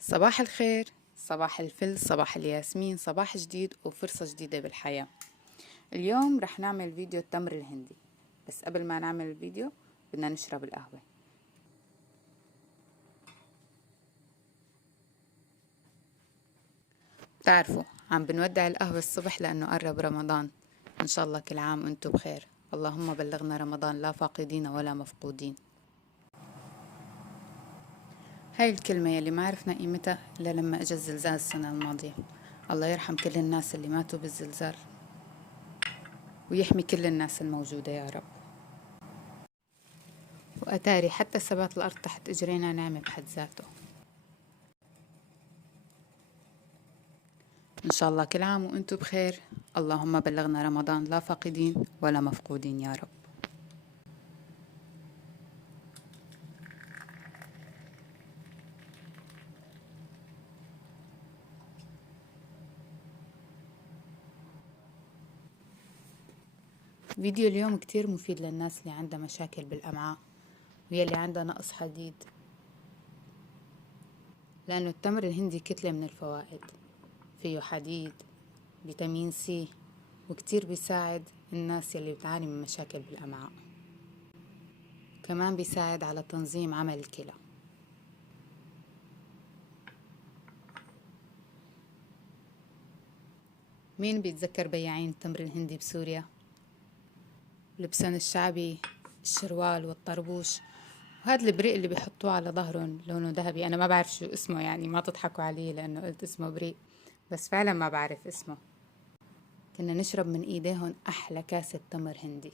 صباح الخير، صباح الفل، صباح الياسمين، صباح جديد وفرصة جديدة بالحياة. اليوم رح نعمل فيديو التمر الهندي، بس قبل ما نعمل الفيديو بدنا نشرب القهوة. بتعرفوا عم بنودع القهوة الصبح لأنه قرب رمضان. إن شاء الله كل عام وانتم بخير. اللهم بلغنا رمضان لا فاقدين ولا مفقودين. هاي الكلمة يلي ما عرفنا قيمتها إلا لما إجا الزلزال السنة الماضية. الله يرحم كل الناس اللي ماتوا بالزلزال ويحمي كل الناس الموجودة يا رب. وأتاري حتى ثبات الأرض تحت إجرينا نعمة بحد ذاته. إن شاء الله كل عام وأنتم بخير. اللهم بلغنا رمضان لا فاقدين ولا مفقودين يا رب. فيديو اليوم كتير مفيد للناس اللي عندها مشاكل بالأمعاء ويلي عندها نقص حديد، لأنه التمر الهندي كتلة من الفوائد، فيه حديد، فيتامين سي، وكتير بيساعد الناس يلي بتعاني من مشاكل بالأمعاء. كمان بيساعد على تنظيم عمل الكلى. مين بيتذكر بياعين التمر الهندي بسوريا؟ لبسان الشعبي، الشروال والطربوش، وهذا البريق اللي بيحطوه على ظهرهم لونه ذهبي. أنا ما بعرف شو اسمه، يعني ما تضحكوا عليه لأنه قلت اسمه بريق، بس فعلا ما بعرف اسمه. كنا نشرب من إيديهم أحلى كاسة تمر هندي.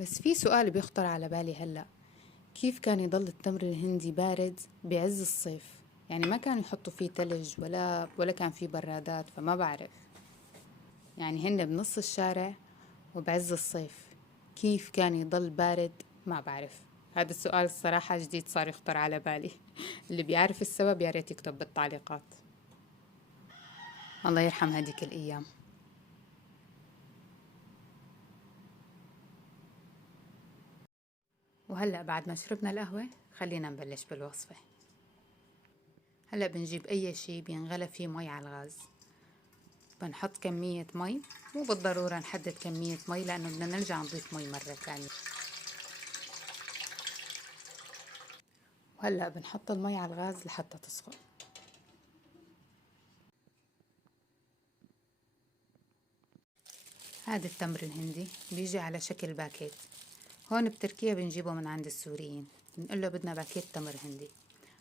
بس في سؤال بيخطر على بالي هلأ، كيف كان يضل التمر الهندي بارد بعز الصيف؟ يعني ما كانوا يحطوا فيه تلج ولا كان فيه برادات، فما بعرف. يعني هن بنص الشارع وبعز الصيف، كيف كان يضل بارد؟ ما بعرف. هذا السؤال الصراحة جديد صار يخطر على بالي. اللي بيعرف السبب يا ريت يكتب بالتعليقات. الله يرحم هديك الأيام. وهلأ بعد ما شربنا القهوة خلينا نبلش بالوصفة. هلأ بنجيب أي شي بينغلى فيه مي على الغاز، بنحط كمية مي، مو بالضرورة نحدد كمية مي لأنه بدنا نرجع نضيف مي مرة تانية. وهلأ بنحط المي على الغاز لحتى تسخن. هذا التمر الهندي بيجي على شكل باكيت. هون بتركيا بنجيبه من عند السوريين، بنقوله بدنا باكيت تمر هندي.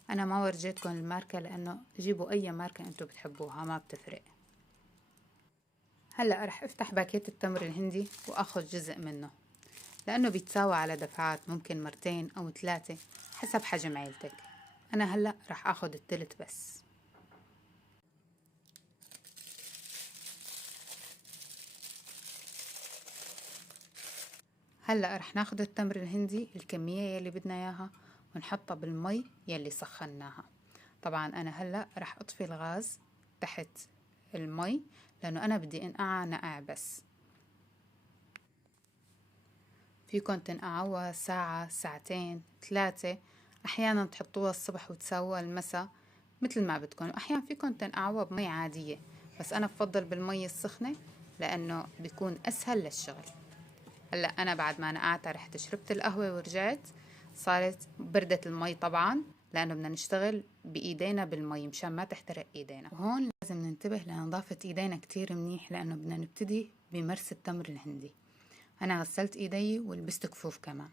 أنا ما ورجيتكم الماركة لأنه جيبوا أي ماركة أنتو بتحبوها ما بتفرق. هلأ رح أفتح باكيت التمر الهندي وأخذ جزء منه، لأنه بيتساوى على دفعات، ممكن مرتين أو 3 حسب حجم عيلتك. أنا هلأ رح أخذ التلت بس. هلأ رح ناخد التمر الهندي الكمية يلي بدنا اياها ونحطها بالمي يلي سخناها. طبعا انا هلأ رح اطفي الغاز تحت المي لانه انا بدي انقعها نقع بس. فيكن تنقعوها ساعة، ساعتين، 3، احيانا تحطوها الصبح وتساووها المساء مثل ما بدكن، واحيانا فيكن تنقعوها بمي عادية، بس انا بفضل بالمي السخنة لانه بيكون اسهل للشغل. هلا انا بعد ما نقعتها رحت شربت القهوة ورجعت، صارت بردت المي طبعا لانه بدنا نشتغل بايدينا بالمي مشان ما تحترق ايدينا. وهون لازم ننتبه لنظافة ايدينا كتير منيح لانه بدنا نبتدي بمرس التمر الهندي. انا غسلت ايدي ولبست كفوف كمان.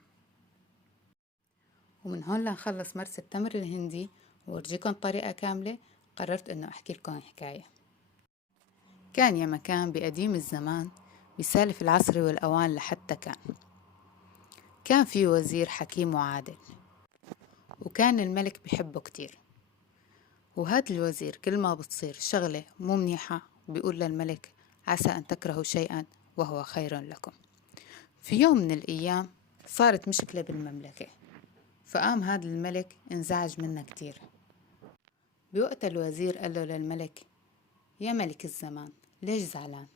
ومن هون لنخلص مرس التمر الهندي وورجيكم طريقة كاملة، قررت انه احكي لكم حكاية. كان يا مكان بقديم الزمان، بسالف العصر والأوان لحتى كان في وزير حكيم وعادل، وكان الملك بحبه كتير. وهاد الوزير كل ما بتصير شغلة مو منيحة بيقول للملك عسى أن تكرهوا شيئا وهو خير لكم. في يوم من الأيام صارت مشكلة بالمملكة، فقام هاد الملك انزعج منها كتير. بوقت الوزير قال له للملك: يا ملك الزمان، ليش زعلان؟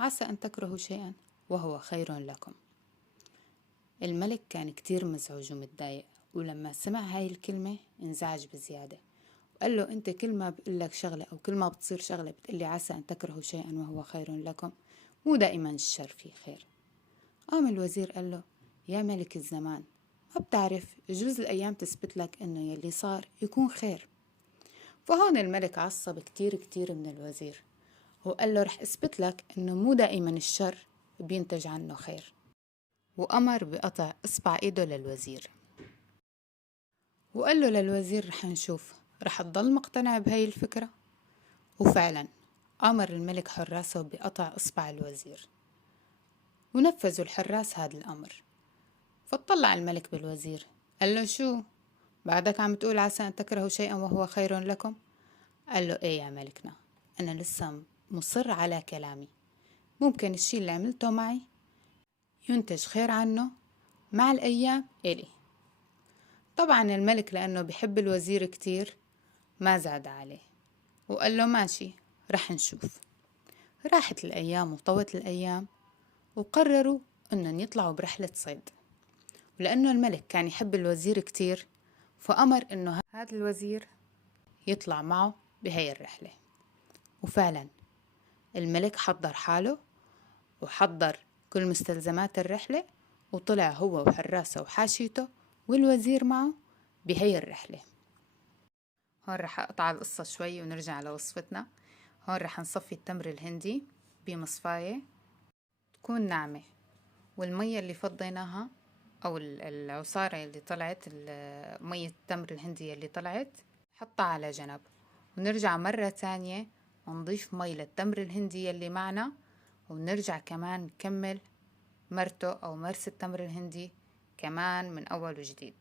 عسى أن تكرهوا شيئا وهو خير لكم. الملك كان كتير مزعوج ومتضايق، ولما سمع هاي الكلمة انزعج بزيادة قال له أنت كل ما بقول لك شغلة أو كل ما بتصير شغلة بتقلي عسى أن تكرهوا شيئا وهو خير لكم، مو دائما الشر فيه خير. قام الوزير قال له يا ملك الزمان، ما بتعرف يجوز الأيام تثبت لك إنه يلي صار يكون خير. فهون الملك عصب كتير كتير من الوزير، وقال له رح أثبت لك إنه مو دائما الشر بينتج عنه خير، وأمر بقطع إصبع إيده للوزير، وقال له للوزير رح نشوف رح تضل مقتنع بهاي الفكرة. وفعلا أمر الملك حراسه بقطع إصبع الوزير، ونفذوا الحراس هذا الأمر. فاطلع الملك بالوزير قال له شو بعدك عم تقول عسى أن تكرهوا شيئا وهو خير لكم؟ قال له إيه يا ملكنا، أنا لسه مصر على كلامي، ممكن الشي اللي عملته معي ينتج خير عنه مع الأيام إلي. طبعا الملك لأنه بحب الوزير كتير ما زاد عليه، وقال له ماشي رح نشوف. راحت الأيام وطوت الأيام، وقرروا أنهم يطلعوا برحلة صيد. ولأنه الملك كان يحب الوزير كتير، فأمر أنه هذا الوزير يطلع معه بهاي الرحلة. وفعلا الملك حضر حاله وحضر كل مستلزمات الرحلة، وطلع هو وحراسه وحاشيته والوزير معه بهاي الرحلة. هون رح أقطع القصة شوي ونرجع لوصفتنا. هون رح نصفي التمر الهندي بمصفاية تكون ناعمة، والمية اللي فضيناها أو العصارة اللي طلعت، مية التمر الهندي اللي طلعت حطها على جنب، ونرجع مرة تانية ونضيف مي للتمر الهندي اللي معنا، ونرجع كمان نكمل مرته أو مرس التمر الهندي كمان من أول وجديد.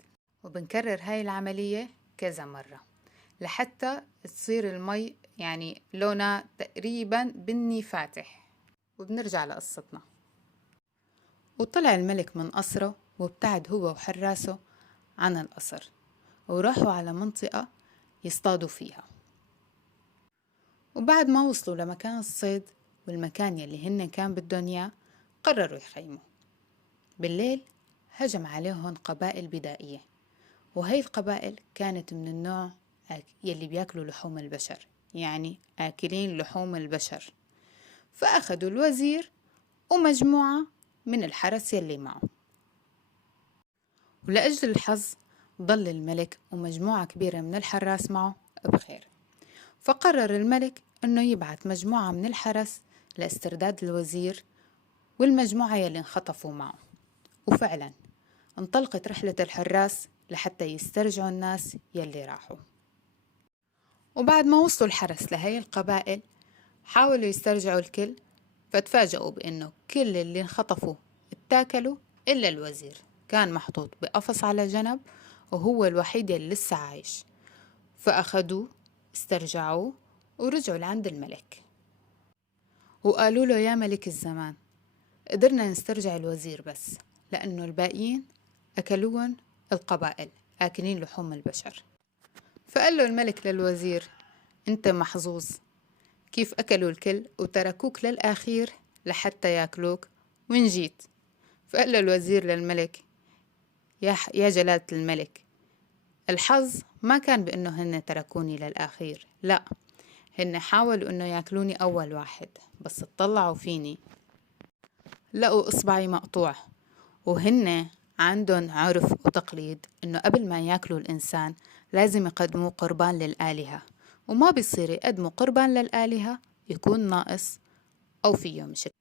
وبنكرر هاي العملية كذا مرة لحتى تصير المي يعني لونها تقريبا بني فاتح. وبنرجع لقصتنا. وطلع الملك من قصره وابتعد هو وحراسه عن القصر، وراحوا على منطقة يصطادوا فيها. وبعد ما وصلوا لمكان الصيد والمكان يلي هن كان بدهم اياه، قرروا يخيموا. بالليل هجم عليهم قبائل بدائية، وهي القبائل كانت من النوع يلي بياكلوا لحوم البشر، يعني آكلين لحوم البشر. فأخذوا الوزير ومجموعة من الحرس يلي معه. ولأجل الحظ ضل الملك ومجموعة كبيرة من الحراس معه بخير. فقرر الملك أنه يبعث مجموعة من الحرس لاسترداد الوزير والمجموعة يلي انخطفوا معه. وفعلا انطلقت رحلة الحراس لحتى يسترجعوا الناس يلي راحوا. وبعد ما وصلوا الحرس لهي القبائل حاولوا يسترجعوا الكل، فتفاجئوا بأنه كل اللي انخطفوا اتاكلوا إلا الوزير، كان محطوط بقفص على جنب وهو الوحيد اللي لسه عايش. فأخدوه استرجعوه ورجعوا لعند الملك، وقالوا له يا ملك الزمان، قدرنا نسترجع الوزير بس لأنه الباقيين أكلوهم القبائل آكلين لحوم البشر. فقال له الملك للوزير أنت محظوظ، كيف أكلوا الكل وتركوك للأخير لحتى ياكلوك وين جيت؟ فقال له الوزير للملك يا جلالة الملك، الحظ ما كان بأنه هن تركوني للأخير، لا، هن حاولوا أنه ياكلوني أول واحد، بس اطلعوا فيني لقوا إصبعي مقطوع. وهن عندهم عرف وتقليد أنه قبل ما ياكلوا الإنسان لازم يقدموا قربان للآلهة، وما بيصير يقدموا قربان للآلهة يكون ناقص أو فيه مشكلة.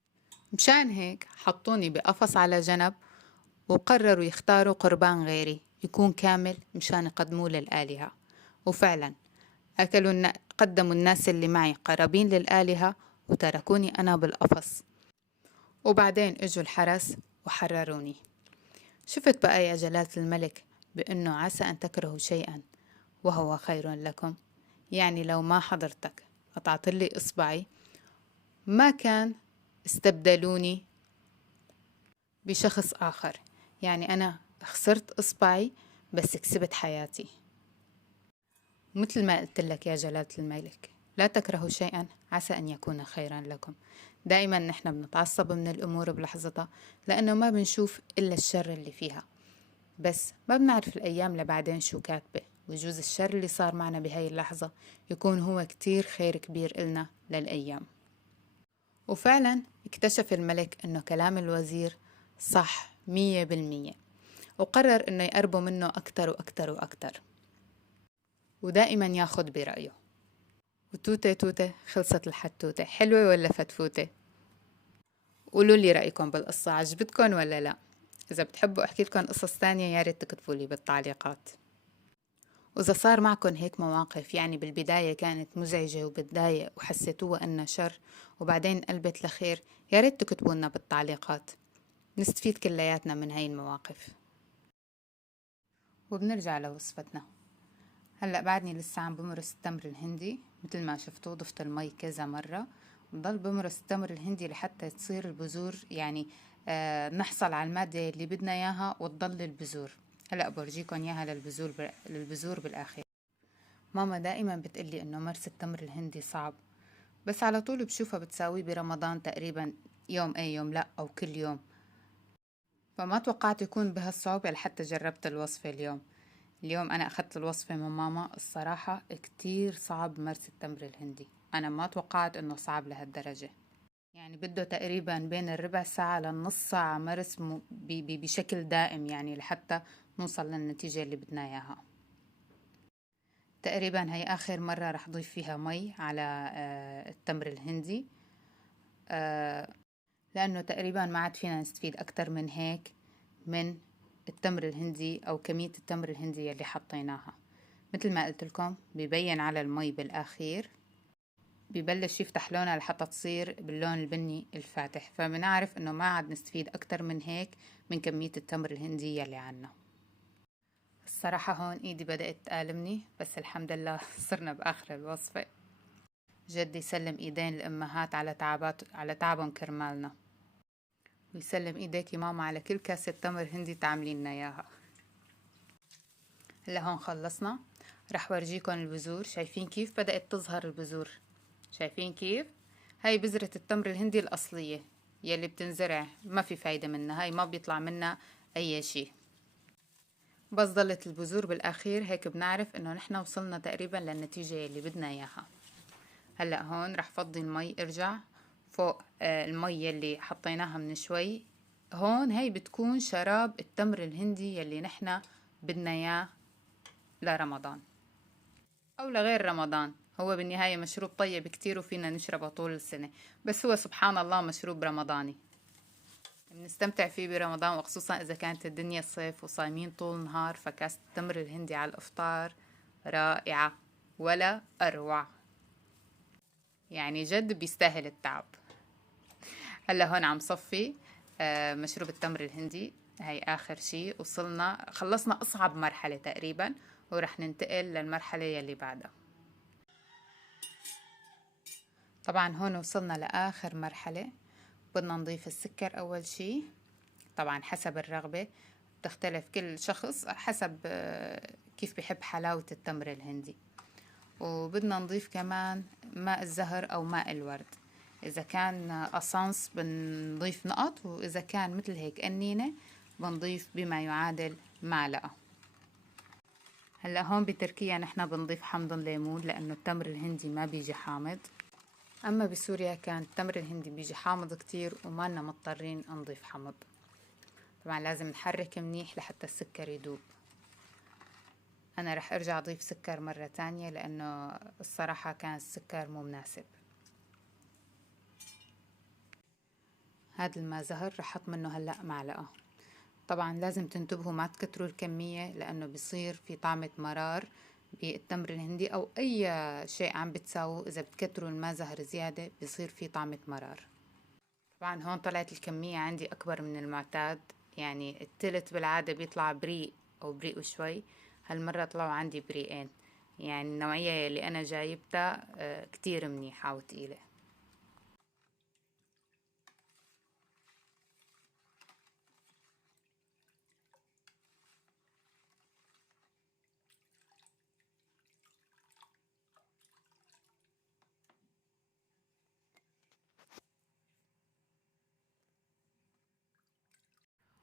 مشان هيك حطوني بقفص على جنب، وقرروا يختاروا قربان غيري يكون كامل مشان يقدموه للآلهة. وفعلا قدموا الناس اللي معي قرابين للآلهة وتركوني أنا بالقفص. وبعدين اجوا الحرس وحرروني. شفت بقى يا جلالة الملك بأنه عسى أن تكرهوا شيئا وهو خير لكم؟ يعني لو ما حضرتك قطعت لي إصبعي ما كان استبدلوني بشخص آخر، يعني أنا خسرت إصبعي بس كسبت حياتي. مثل ما قلت لك يا جلالة الملك، لا تكرهوا شيئا عسى أن يكون خيرا لكم. دائما نحن بنتعصب من الأمور بلحظتها لأنه ما بنشوف إلا الشر اللي فيها، بس ما بنعرف الأيام لبعدين شو كاتبة ويجوز الشر اللي صار معنا بهاي اللحظة يكون هو كتير خير كبير إلنا للأيام. وفعلا اكتشف الملك إنه كلام الوزير صح 100%، وقرر إنه يقربوا منه أكتر وأكتر وأكتر، ودائما ياخد برأيه. وتوتة توتة خلصت الحتوتة، حلوة ولا فتفوتة؟ قولوا لي رأيكم بالقصة، عجبتكم ولا لا؟ إذا بتحبوا أحكي لكم قصص تانية يا ريت تكتبوا لي بالتعليقات. وإذا صار معكم هيك مواقف، يعني بالبداية كانت مزعجة وبتضايق وحسيتوها أنها شر وبعدين قلبت لخير، يا ريت تكتبوا لنا بالتعليقات، نستفيد كلياتنا من هاي المواقف. وبنرجع لوصفتنا. هلأ بعدني لسه عم بمرس التمر الهندي، مثل ما شفتوا ضفت المي كذا مرة، بضل بمرس التمر الهندي لحتى تصير البذور، يعني نحصل على المادة اللي بدنا إياها وتضل البذور. هلأ برجيكم إياها للبذور بالآخر. ماما دائما بتقلي إنه مرس التمر الهندي صعب، بس على طول بشوفها بتساويه برمضان تقريبا، يوم أي يوم لأ أو كل يوم، فما توقعت يكون بهالصعوبة لحتى جربت الوصفة اليوم أنا أخذت الوصفة من ماما. الصراحة كتير صعب مرس التمر الهندي، أنا ما توقعت إنه صعب لهالدرجة، يعني بده تقريبا بين الربع ساعة للنص ساعة مرس بشكل دائم، يعني لحتى نوصل للنتيجة اللي بدنا إياها. تقريبا هي آخر مرة رح ضيف فيها مي على التمر الهندي، لأنه تقريبا ما عاد فينا نستفيد أكتر من هيك من التمر الهندي أو كمية التمر الهندي اللي حطيناها. مثل ما قلت لكم بيبين على المي بالأخير، ببلش يفتح لونها لحتى تصير باللون البني الفاتح، فبنعرف إنه ما عاد نستفيد أكتر من هيك من كمية التمر الهندي اللي عنا. الصراحة هون إيدي بدأت تآلمني، بس الحمد لله صرنا بآخر الوصفة. جد يسلم إيدين الأمهات على تعبهم كرمالنا، ويسلم إيديكي ماما على كل كاسة تمر هندي تعملينا إياها. هلا هون خلصنا، رح ورجيكم البذور. شايفين كيف بدأت تظهر البذور؟ شايفين كيف؟ هاي بذرة التمر الهندي الأصلية يلي بتنزرع، ما في فايدة منها، هاي ما بيطلع منها أي شي، بس ضلت البذور بالأخير. هيك بنعرف إنه نحن وصلنا تقريبا للنتيجة يلي بدنا إياها. هلأ هون رح فضي المي، ارجع فوق المي اللي حطيناها من شوي. هون هي بتكون شراب التمر الهندي يلي نحن بدنا إياه لرمضان أو لغير رمضان. هو بالنهاية مشروب طيب كتير وفينا نشربه طول السنة، بس هو سبحان الله مشروب رمضاني بنستمتع فيه برمضان، وخصوصا إذا كانت الدنيا صيف وصايمين طول النهار، فكاسة التمر الهندي على الإفطار رائعة ولا أروع، يعني جد بيستاهل التعب. هلا هون عم صفي مشروب التمر الهندي، هاي آخر شي خلصنا أصعب مرحلة تقريبا، ورح ننتقل للمرحلة يلي بعدها. طبعا هون وصلنا لآخر مرحلة، بدنا نضيف السكر أول شي، طبعا حسب الرغبة، تختلف كل شخص حسب كيف بحب حلاوة التمر الهندي. وبدنا نضيف كمان ماء الزهر أو ماء الورد، إذا كان أسانس بنضيف نقط، وإذا كان مثل هيك قنينة بنضيف بما يعادل معلقة. هلا هون بتركيا نحن بنضيف حمض الليمون لأنه التمر الهندي ما بيجي حامض، أما بسوريا كان التمر الهندي بيجي حامض كتير وما لنا مضطرين نضيف حمض. طبعا لازم نحرك منيح لحتى السكر يدوب. أنا رح أرجع أضيف سكر مرة تانية لأنه الصراحة كان السكر مو مناسب. هذا الماء زهر رح أحط منه هلأ معلقة. طبعا لازم تنتبهوا ما تكتروا الكمية لأنه بيصير في طعمة مرار بالتمر الهندي أو أي شيء عم بتساووا، إذا بتكتروا الماء زهر زيادة بيصير في طعمة مرار. طبعا هون طلعت الكمية عندي أكبر من المعتاد، يعني التلت بالعادة بيطلع بريق أو بريق وشوي، هالمرة طلعوا عندي بريقين، يعني النوعية اللي أنا جايبتها كتير منيحة وتقيلة.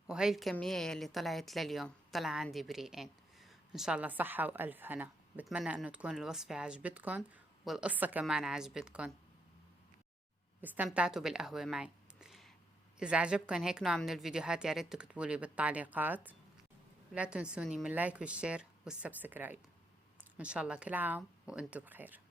وهي الكمية اللي طلعت لليوم، طلع عندي بريقين. إن شاء الله صحة وألف هنا. بتمنى أنه تكون الوصفة عجبتكن والقصة كمان عجبتكن واستمتعتوا بالقهوة معي. إذا عجبكن هيك نوع من الفيديوهات ياريت تكتبولي بالتعليقات. لا تنسوني من اللايك والشير والسبسكرايب. إن شاء الله كل عام وأنتم بخير.